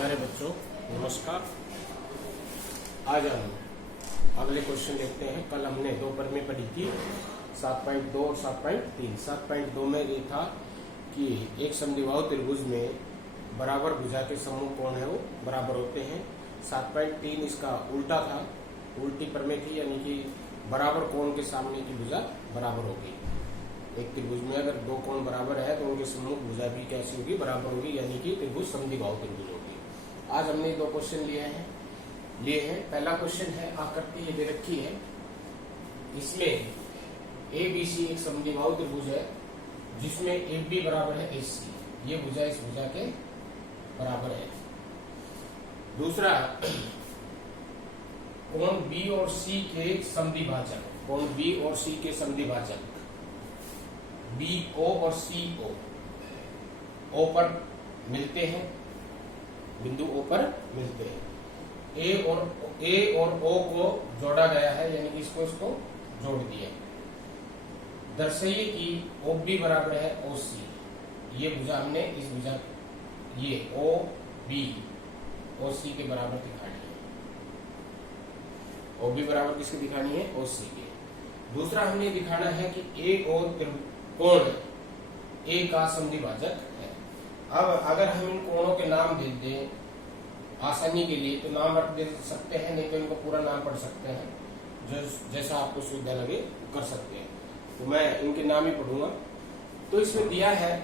प्यारे बच्चों नमस्कार। आज हम अगले क्वेश्चन देखते हैं। कल हमने दो प्रमेय पढ़ी थी 7.2 और 7.3। 7.2 में ये था कि एक समद्विबाहु त्रिभुज में बराबर भुजा के समूह कौन है वो बराबर होते हैं। 7.3 इसका उल्टा था, उल्टी प्रमेय थी, यानी कि बराबर कोण के सामने की भुजा बराबर होगी। एक त्रिभुज में अगर दो कोण बराबर है तो उनके सम्मुख भुजा भी कैसी होगी, बराबर होगी, यानी कि त्रिभुज समद्विबाहु त्रिभुज होगी। आज हमने दो क्वेश्चन लिए हैं। पहला क्वेश्चन है, आकृति ये दे रखी है, इसमें ABC एक समद्विबाहु त्रिभुज है जिसमें AB बराबर है AC, ये भुजा इस भुजा के बराबर है। दूसरा, कोण B और C के समद्विभाजक, कोण B और C के समद्विभाजक BO और CO O पर मिलते हैं, बिंदु O पर मिलते हैं। A और O को जोड़ा गया है, यानी कि इसको जोड़ दिया। दर्शाइए कि OB बराबर है OC, ये भुजा हमने इस भुजा ये OB OC के बराबर दिखानी है। OB बराबर किसके दिखानी है? OC के। दूसरा हमने दिखाना है कि A और कोण A का समद्विभाजक है। अब अगर हम इन कोणों के नाम दे दें आसानी के लिए तो नाम रख दे सकते हैं, नहीं तो इनको पूरा नाम पढ़ सकते हैं, जो जैसा आपको सुविधा लगे कर सकते हैं। तो मैं इनके नाम ही पढ़ूंगा। तो इसमें दिया है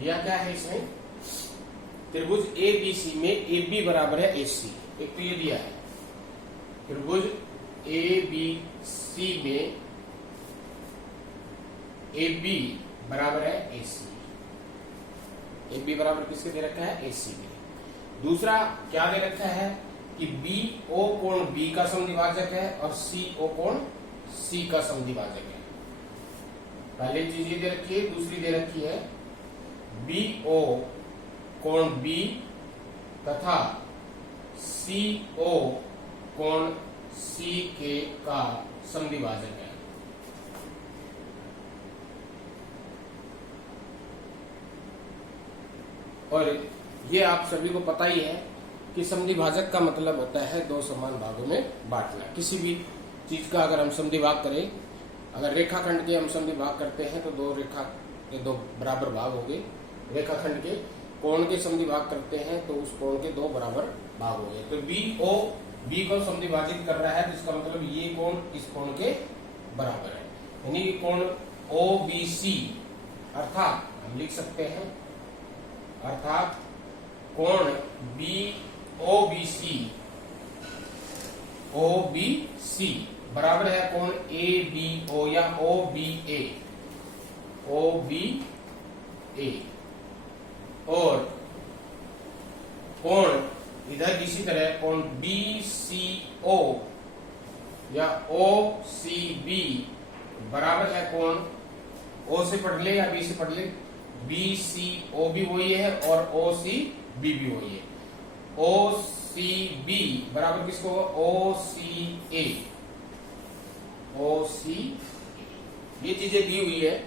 क्या है इसमें, त्रिभुज ABC में AB बराबर है AC। एक तो ये दिया है त्रिभुज ABC में AB बराबर है AC। AB बराबर किसके दे रखा है? AC के। दूसरा क्या दे रखा है कि BO कोण B का समद्विभाजक है और CO कोण C का समद्विभाजक है। पहली चीज ये दे रखी है। दूसरी दे रखी है BO कोण B तथा CO कोण C के का समद्विभाजक है। और ये आप सभी को पता ही है कि समद्विभाजक का मतलब होता है दो समान भागों में बांटना। किसी भी चीज का अगर हम समद्विभाग करें, अगर रेखाखंड के हम समद्विभाग करते हैं तो दो रेखा के दो बराबर भाग हो गए। रेखाखंड के कोण के समद्विभाग करते हैं तो उस कोण के दो बराबर भाग हो गए। तो BO B को समद्विभाजित कर रहा है, तो इसका मतलब ये कोण इस कोण के बराबर है, यानी कोण OBC, अर्थात हम लिख सकते हैं अर्थात कोण BOBC बराबर है कोण ABO या OBA और कोण इधर इसी तरह कोण BCO या OCB बराबर है कोण O से पढ़ ले या B से पढ़ ले, BCO भी वही है और OCB भी वही है। OCB बराबर किसको होगा? OCA। ये चीजें दी हुई है,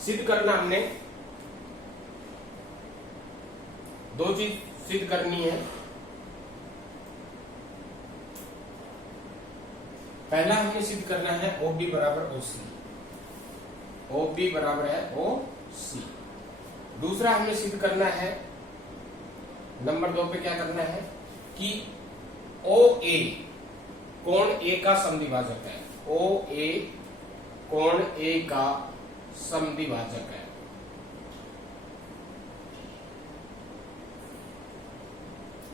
सिद्ध करना हमने दो चीज सिद्ध करनी है। पहला हमें सिद्ध करना है OB बराबर OC, OB बराबर है OC। दूसरा हमें सिद्ध करना है, नंबर 2 पे क्या करना है कि OA कोण A का समद्विभाजक है। OA कोण A का समद्विभाजक है।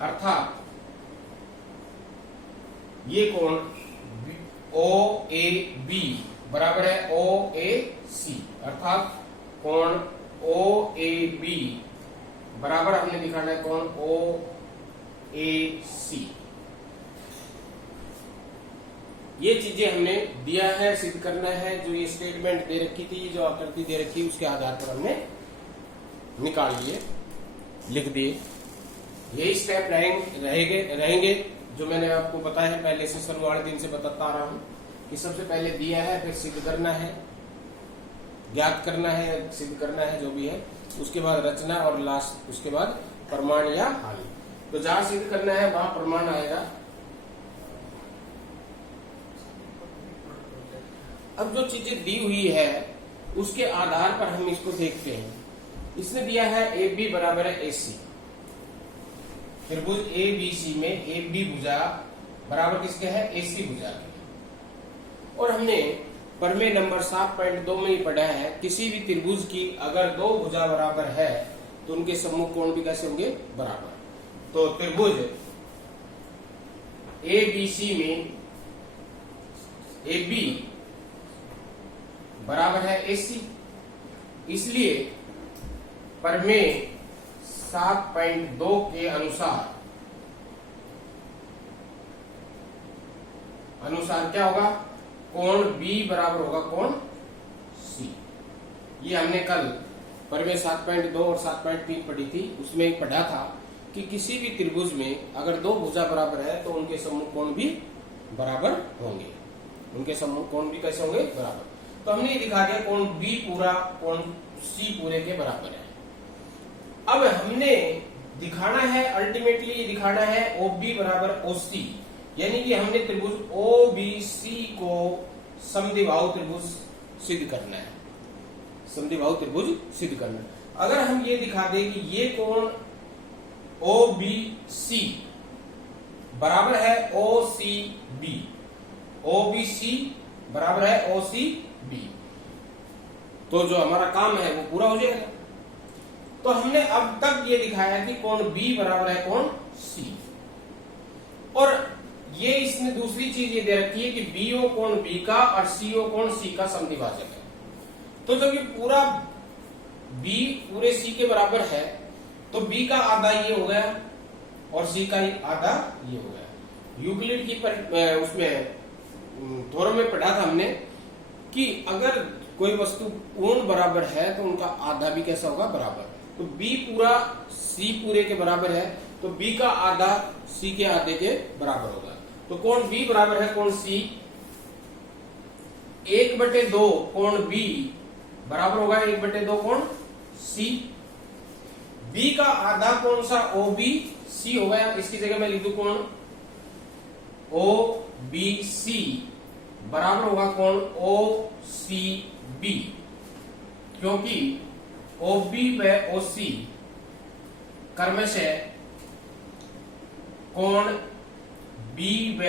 अर्थात ये कोण OAB बराबर है OAC, अर्थात कोण OAB बराबर हमने दिखाना है कोण OAC। ये चीजें हमने दिया है, सिद्ध करना है। जो ये स्टेटमेंट दे रखी थी, जो आकृति दे रखी, उसके आधार पर हमने निकाल लिए, लिख दिए। यही स्टेप रहेंगे जो मैंने आपको बताया है पहले से, शुरू वाले दिन से बताता आ रहा हूं कि सबसे पहले दिया है, फिर सिद्ध करना है, ज्ञात करना है, सिद्ध करना है, जो भी है, उसके बाद रचना और लास्ट उसके बाद प्रमाण या हानि। तो जहां सिद्ध करना है वहां प्रमाण आएगा। अब जो चीजें दी हुई है उसके आधार पर हम इसको देखते हैं। इसने दिया है ए बी बराबर है ए सी। त्रिभुज ए बी सी में ए बी भुजा बराबर किसके है? ए सी भुजा के। और हमने प्रमेय नंबर 7.2 में ही पढ़ा है, किसी भी त्रिभुज की अगर दो भुजा बराबर है तो उनके सम्मुख कोण भी कैसे होंगे? बराबर। तो त्रिभुज ए बी सी में ए बी बराबर है ए सी, इसलिए प्रमेय 7.2 के अनुसार क्या होगा? कोण बी बराबर होगा कोण सी। ये हमने कल प्रमेय 7.2 और 7.3 पढ़ी थी, उसमें पढ़ा था कि किसी भी त्रिभुज में अगर दो भुजा बराबर है तो उनके सम्मुख कोण भी बराबर होंगे। उनके सम्मुख कोण भी कैसे होंगे? बराबर। तो हमने ये दिखा दिया कोण बी पूरा कोण सी पूरे के बराबर है। अब हमने दिखाना है, अल्टीमेटली ये दिखाना है ओ बी बराबर ओ सी, यानी कि हमने त्रिभुज ओ बी सी को समद्विबाहु त्रिभुज सिद्ध करना है। समद्विबाहु त्रिभुज सिद्ध करना है। अगर हम ये दिखा दें कि ये कोण ओ बी सी बराबर है ओ C B, O B C बराबर है ओ सी बी, तो जो हमारा काम है वो पूरा हो जाएगा। तो हमने अब तक ये दिखाया कि कोण बी बराबर है कोण सी, और ये इसमें दूसरी चीज ये दे रखी है कि बीओ कोण बी का और सीओ कोण सी का समद्विभाजक है। तो जब ये पूरा बी पूरे सी के बराबर है तो बी का आधा ये हो गया और सी का आधा ये हो गया। यूक्लिड की उसमें थ्योरम में पढ़ा था हमने कि अगर कोई वस्तु कोण बराबर है तो उनका आधा भी कैसा होगा? बराबर। तो बी पूरा सी पूरे के बराबर है तो बी का आधा सी के आधे के बराबर होगा। तो कोण बी बराबर है कोण सी, 1/2 कोण बी बराबर होगा 1/2 कोण सी। बी का आधा कौन सा? ओ बी सी हो गया। इसकी जगह मैं लिख दू कोण ओ बी सी बराबर होगा कोण ओ सी बी, क्योंकि ओ बी व ओ सी क्रमशः कोण बी व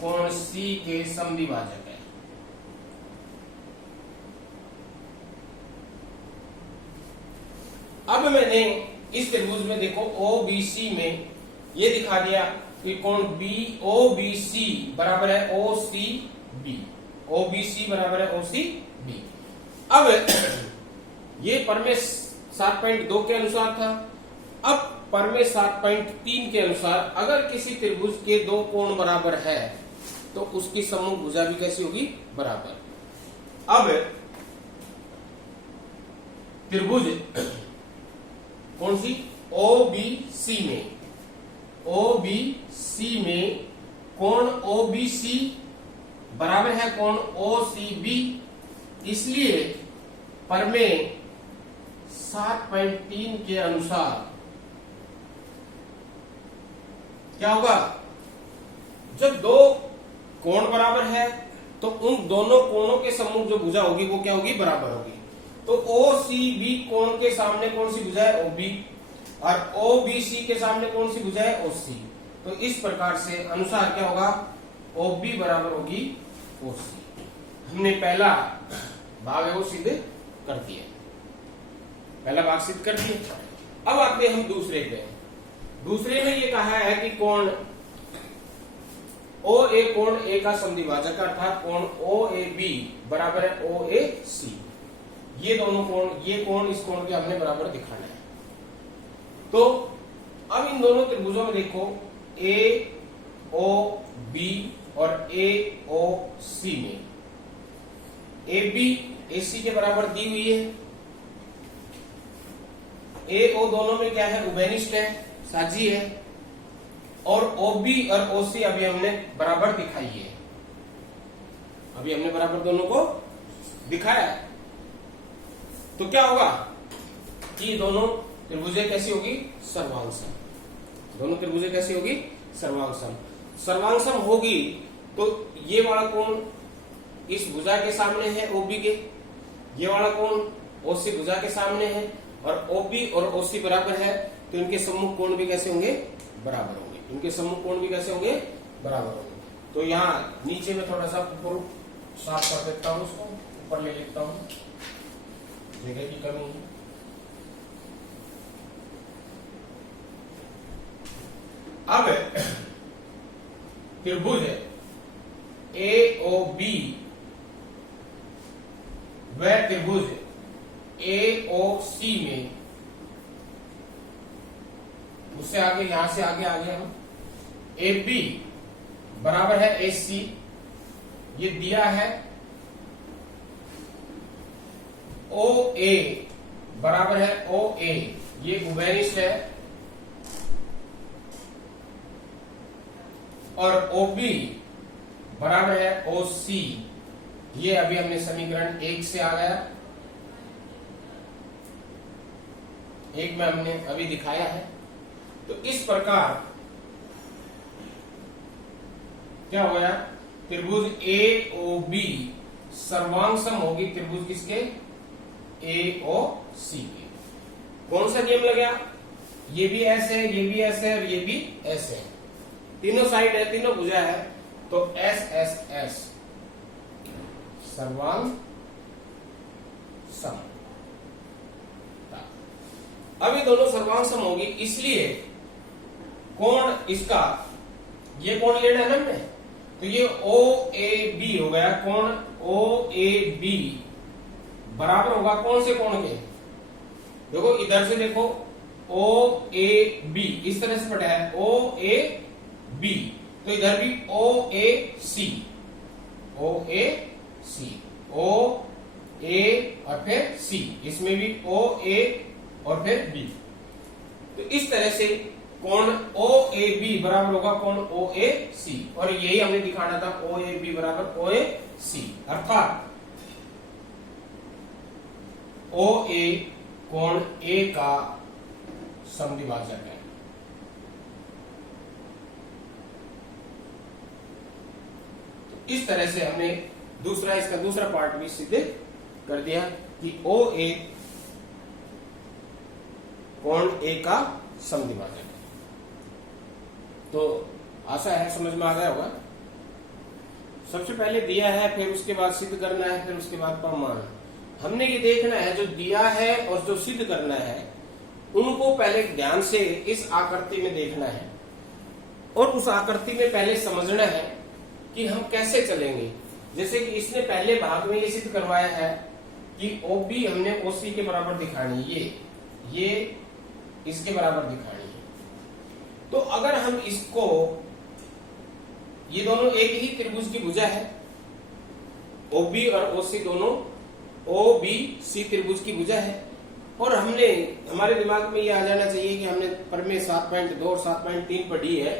कोण सी के समद्विभाजक है। अब मैंने इस त्रिभुज में देखो ओ बी सी में ये दिखा दिया कि कोण बी ओ बी सी बराबर है ओ C B, O B C बराबर है ओ सी बी। अब ये प्रमेय 7.2 के अनुसार था। अब प्रमेय 7.3 के अनुसार अगर किसी त्रिभुज के दो कोण बराबर है तो उसकी सम्मुख भुजा भी कैसी होगी? बराबर। अब त्रिभुज कौन सी? ओ बी सी में, ओ बी सी में कोण ओ बी सी बराबर है कोण ओ सी बी, इसलिए प्रमेय 7.3 के अनुसार क्या होगा? जब दो कोण बराबर है तो उन दोनों कोणों के सम्मुख जो भुजा होगी वो क्या होगी? बराबर होगी। तो ओ सी बी कोण के सामने कौन सी भुजा है? ओ बी, और ओ बी सी के सामने कौन सी भुजा है? ओ सी। तो इस प्रकार से अनुसार क्या होगा? ओ बी बराबर होगी ओ सी। हमने पहला भाग है वो सिद्ध कर दिया, पहला भाग सिद्ध कर दिया। अब आते हम दूसरे पे। दूसरे में ये कहा है कि कोण ओ ए कोण ए का समद्विभाजक अर्थात कोण ओ ए बी बराबर है ओ ए सी। ये दोनों कोण, ये कोण इस कोण के हमने बराबर दिखाना है। तो अब इन दोनों त्रिभुजों में देखो ए ओ बी और ए ओ सी में ए बी ए सी के बराबर दी हुई है। ए ओ दोनों में क्या है? उभयनिष्ठ है, साझी है। और ओ बी और ओ सी अभी हमने बराबर दिखाई है, अभी हमने बराबर दोनों को दिखाया है। तो क्या होगा कि दोनों त्रिभुजें कैसी होगी, सर्वांग-सम। दोनों त्रिभुजें कैसी होगी, सर्वांग-सम। सर्वांग-सम होगी तो ये वाला कोण इस भुजा के सामने है ओबी के, ये वाला कोण ओसी भुजा के सामने है, और ओबी और ओसी बराबर है, तो इनके सम्मुख कोण भी कैसे होंगे, बराबर होंगे। इनके सम्मुख कोण भी कैसे होंगे, बराबर होंगे। तो यहाँ नीचे में थोड़ा सा ऊपर साफ कर देता हूं, उसको ऊपर ले लेता हूं, जगह की कमी है। अब त्रिभुज AOB व त्रिभुज AOC में, उससे आगे यहां से आगे आ गए हम, AB बराबर है AC, ये दिया है। OA बराबर है OA, ये उभयनिष्ठ है। और OB बराबर है OC, ये अभी हमने समीकरण 1 से आ गया, 1 में हमने अभी दिखाया है। तो इस प्रकार क्या हो गया, त्रिभुज AOB सर्वांग-सम होगी त्रिभुज किसके, AOC के। कौन सा नियम लग गया, ये भी ऐसे है, ये भी ऐसे है और ये भी ऐसे है, तीनों साइड है, तीनों भुजा है, तो SSS सर्वांग सम। अब ये दोनों सर्वांग सम होगी, इसलिए कोण इसका, ये कोण लेना है ना हमने, तो ये OAB हो गया। कोण OAB बराबर होगा कौन से कोण के, देखो इधर से देखो OAB इस तरह से पढ़ा है OAB, तो इधर भी OAC, OAC, OA और फिर C, इसमें भी OA और फिर B। तो इस तरह से कोण OAB बराबर होगा कोण OAC, और यही हमने दिखाना था, OAB बराबर OAC, अर्थात OA कोण A का समद्विभाजक है। तो इस तरह से हमने दूसरा, इसका दूसरा पार्ट भी सिद्ध कर दिया कि OA कोण A का समद्विभाजक है। तो आशा है समझ में आ गया होगा। सबसे पहले दिया है, फिर उसके बाद सिद्ध करना है, फिर उसके बाद प्रमाण। हमने ये देखना है जो दिया है और जो सिद्ध करना है, उनको पहले ध्यान से इस आकृति में देखना है, और उस आकृति में पहले समझना है कि हम कैसे चलेंगे। जैसे कि इसने पहले भाग में ये सिद्ध करवाया है कि OB हमने OC के बराबर दिखानी है, ये इसके बराबर दिखानी है। तो अगर हम इसको, ये दोनों एक ही त्रिभुज की भुजा है, OB और OC दोनों OBC त्रिभुज की भुजा है, और हमने, हमारे दिमाग में ये आ जाना चाहिए कि हमने प्रमेय 7.2 और 7.3 पढ़ी है,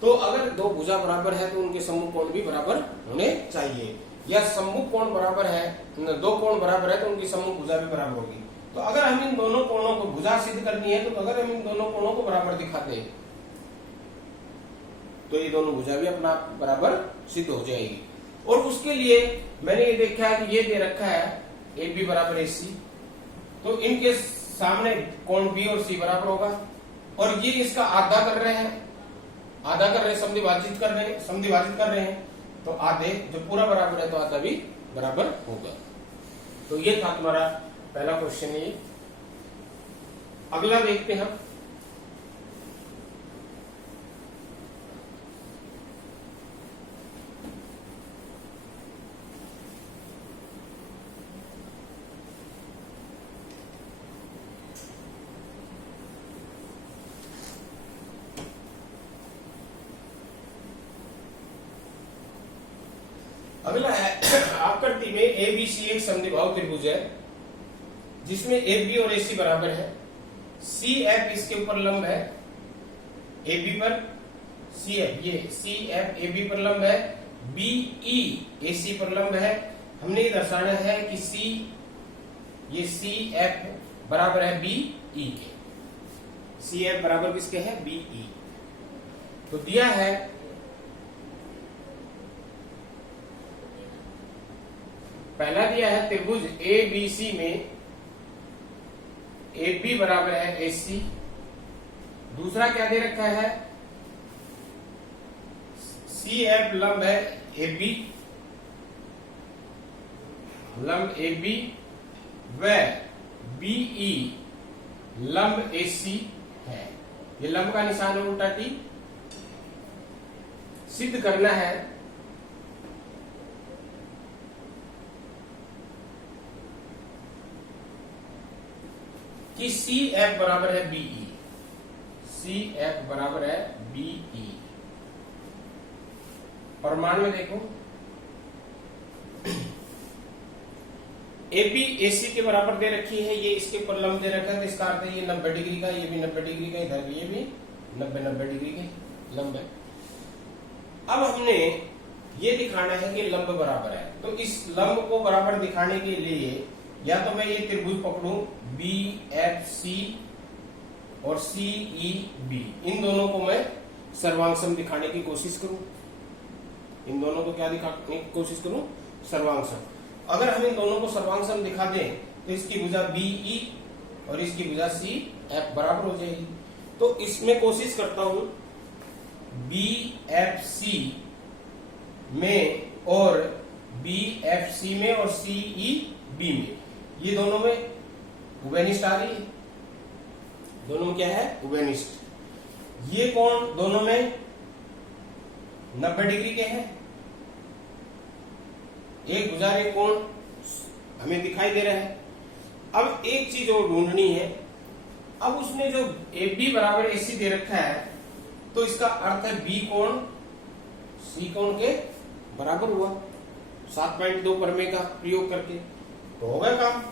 तो अगर दो भुजा बराबर है तो उनके सम्मुख कोण भी बराबर होने चाहिए, या सम्मुख कोण बराबर है, दो कोण बराबर है तो उनकी सम्मुख भुजा भी बराबर होगी। तो अगर हम इन दोनों कोणों को, भुजा सिद्ध करनी है, तो अगर हम इन दोनों कोणों को बराबर दिखाते हैं तो ये दोनों भुजा भी अपना बराबर सिद्ध हो जाएगी। और उसके लिए मैंने ये देखा है कि ये दे रखा है AB बराबर AC, तो इनके सामने कोण B और C बराबर होगा, और ये इसका आधा कर रहे हैं, आधा कर रहे हैं, समद्विभाजित कर रहे हैं, तो आधे जो पूरा बराबर है तो आधा भी बराबर होगा। तो ये था तुम्हारा पहला क्वेश्चन। ये अगला देखते हैं हम। अगला है आकृति में ABC एक समद्विबाहु त्रिभुज है जिसमें AB और AC बराबर है। CF इसके ऊपर लंब है AB पर, CF ये CF AB पर लंब है, BE AC पर लंब है। हमने ये दर्शाना है कि C ये सी एफ बराबर है बी ई के। सी एफ बराबर किसके है? B E. तो दिया है पहला दिया है त्रिभुज ए बी सी में ए बी बराबर है ए सी। दूसरा क्या दे रखा है? सी एफ लंब है ए बी, लंब ए बी व बी ई लंब ए सी है। ये लंब का निशान है उल्टा टी। सिद्ध करना है कि सी एफ बराबर है बीई। सी एफ बराबर है बीई। प्रमाण में देखो एपी एसी के बराबर दे रखी है, ये इसके ऊपर लंब दे रखा है, तो इसका अर्थ है ये 90 डिग्री का, ये भी 90 डिग्री का, इधर भी ये भी 90 डिग्री के लंब है। अब हमने ये दिखाना है कि लंब बराबर है, तो इस लंब को बराबर दिखाने के लिए या तो मैं ये त्रिभुज पकड़ूं बी एफ सी और सी ई बी, इन दोनों को मैं सर्वांग दिखाने की कोशिश करूं। इन दोनों को क्या दिखाने की कोशिश करूं? सर्वांग। अगर हम इन दोनों को सर्वांग दिखा दें तो इसकी भुजा बी ई और इसकी भुजा सी एफ बराबर हो जाएगी। तो इसमें कोशिश करता हूं बी एफ सी में और बी एफ सी में और सी ई बी में, ये दोनों में उभयनिष्ठ आ रही है। दोनों में क्या है? उभयनिष्ठ। ये कोण दोनों में 90 डिग्री के हैं। एक भुजा रे कोण हमें दिखाई दे रहा है। अब एक चीज और ढूंढनी है। अब उसने जो ए बी बराबर ए सी दे रखा है, तो इसका अर्थ है बी कोण सी कोण के बराबर हुआ 7.2 प्रमेय का प्रयोग करके, तो हो गया काम।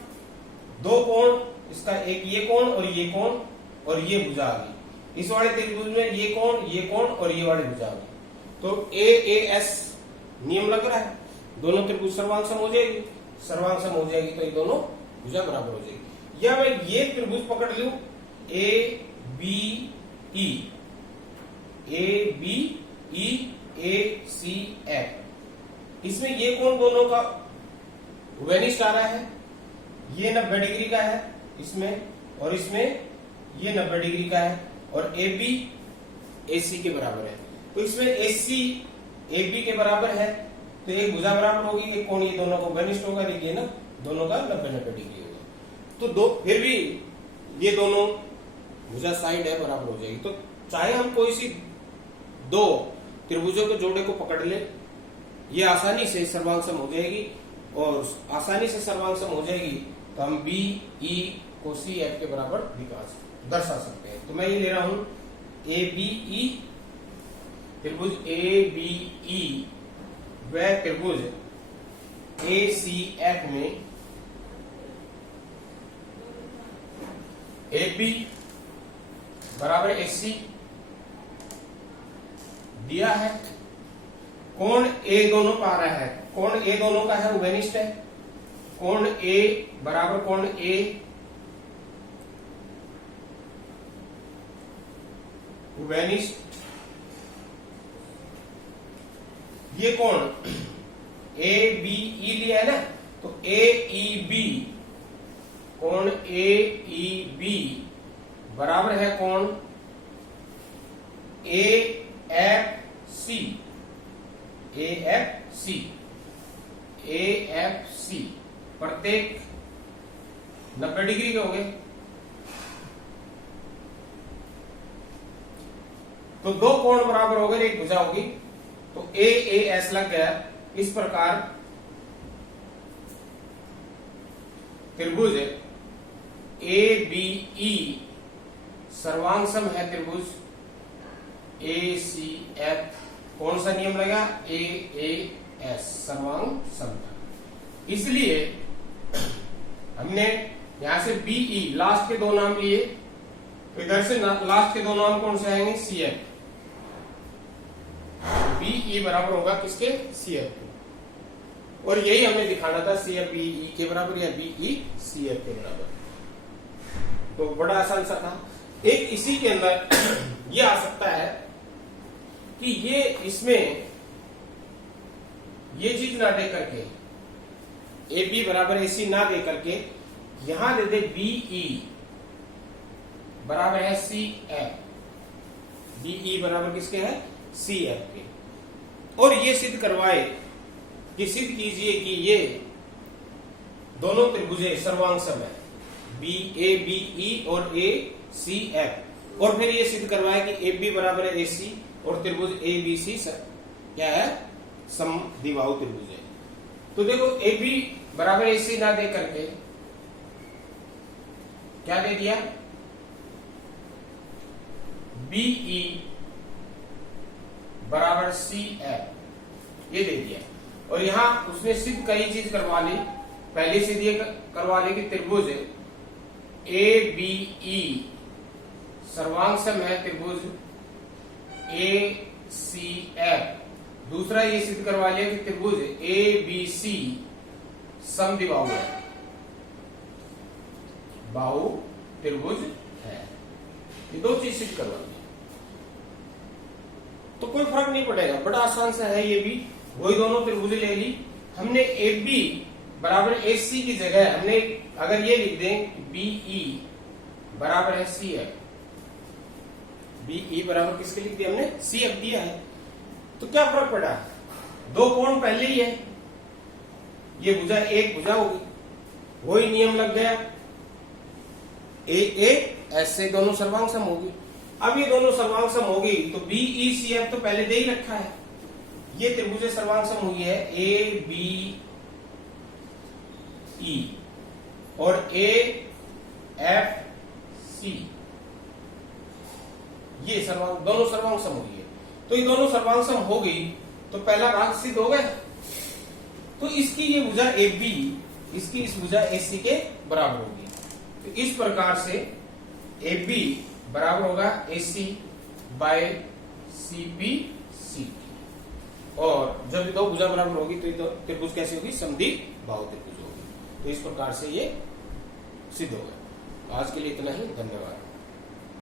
दो कोण, इसका एक ये कोण और ये कोण और ये भुजा आ गई। इस वाले त्रिभुज में ये कोण और ये वाली भुजा आ गई। तो ए एस नियम लग रहा है, दोनों त्रिभुज सर्वांग सम हो जाएगी। सर्वांग सम हो जाएगी तो ये दोनों भुजा बराबर हो जाएगी। या मैं ये त्रिभुज पकड़ लूं A B E, A B E A C F, इसमें ये कोण दोनों का उभयनिष्ठ आ रहा है। ये 90 डिग्री का है इसमें, और इसमें ये 90 डिग्री का है, और ए बी ए सी के बराबर है। तो इसमें ए सी ए बी के बराबर है, तो एक भुजा बराबर होगी, एक कोण ये दोनों को उभयनिष्ठ होगा, देखिए ना दोनों का 90 डिग्री होगा। तो दो फिर भी ये दोनों भुजा साइड है बराबर हो जाएगी। तो चाहे हम कोई सी दो त्रिभुजों के जोड़े को पकड़ ले, ये आसानी से सर्वांग सम हो जाएगी, और आसानी से सर्वांग सम हो जाएगी तो हम बी ई को सी एफ के बराबर दर्शा सकते हैं। तो मैं ये ले रहा हूं ए बी ई, त्रिभुज ए बी ई व त्रिभुज ए सी एफ में ए बी बराबर ए सी दिया है। कोण ए दोनों का आ रहा है, कोण ए दोनों का है उभयनिष्ठ है। कोण ए बराबर कोण ए उभयनिष्ठ। ये कोण ए बी ई लिया है ना, तो ए ई बी, कोण ए ई बी बराबर है कोण A F C, A F C, A F C, प्रत्येक 90 डिग्री के हो गए। तो दो कोण बराबर हो गए, एक भुजा होगी, तो ए एस लग गया। इस प्रकार त्रिभुज ए बी ई सर्वांग सम है त्रिभुज ए सी एफ। कौन सा नियम लगा? ए एस, सर्वांग समता। इसलिए हमने यहां से बीई लास्ट के दो नाम लिए, तो इधर से लास्ट के दो नाम कौन से आएंगे? C F. बीई बराबर होगा किसके? C F. और यही हमें दिखाना था सी एफ बी ई के बराबर या बी ई सी एफ के बराबर। तो बड़ा आसान सा था। एक इसी के अंदर ये आ सकता है कि ये इसमें ये चीज ना दे करके ए बी बराबर ए सी ना दे करके यहां दे दे बी ई बराबर है सी एफ, बी ई बराबर किसके है सी एफ के, और ये सिद्ध करवाए कि सिद्ध कीजिए कि ये दोनों त्रिभुजें सर्वांगसम है, बी ए बी ई और ए सी एफ, और फिर ये सिद्ध करवाए कि ए बी बराबर है ए सी और त्रिभुज ए बी सी क्या है समद्विबाहु त्रिभुज है। तो देखो ए बी बराबर ए सी ना दे करके क्या दे दिया, बी ई बराबर सी एफ ये दे दिया, और यहां उसने सिद्ध कई चीज करवा ली। पहली सिद्ध ये करवा ली कि त्रिभुज ए बी ई सर्वांगसम है त्रिभुज ए सी एफ। दूसरा ये सिद्ध करवा लिया कि त्रिभुज ए बी सी समद्विबाहु है, बाहु त्रिभुज है। ये दो चीज सिद्ध करवा ली, तो कोई फर्क नहीं पड़ेगा, बड़ा आसान सा है ये भी। वही दोनों त्रिभुज ले ली हमने, ए बी बराबर ए सी की जगह हमने अगर ये लिख दें बी ई बराबर है सी एफ, बी ई बराबर किसके लिख दिया हमने सी एफ दिया है, तो क्या फर्क पड़ा, दो कोण पहले ही है, ये भुजा एक भुजा होगी, वही नियम लग गया, ए ए ऐसे दोनों सर्वांगसम होगी। अब ये दोनों सर्वांगसम होगी तो बी ई सी एफ तो पहले दे ही रखा है, ये त्रिभुज सर्वांगसम हुई है ए बी ई और ए एफ सी, ये दोनों सर्वांगसम हुई है। तो ये दोनों सर्वांगसम हो गई तो पहला भाग सिद्ध हो गया। तो इसकी ये भुजा ए बी इसकी इस भुजा ए सी के बराबर होगी। तो इस प्रकार से ए बी बराबर होगा ए सी बाय सी पी सी, और जब दो भुजा बराबर होगी तो त्रिभुज कैसे होगी समद्विबाहु त्रिभुज होगी। तो इस प्रकार से ये सिद्ध होगा। आज के लिए इतना ही, धन्यवाद।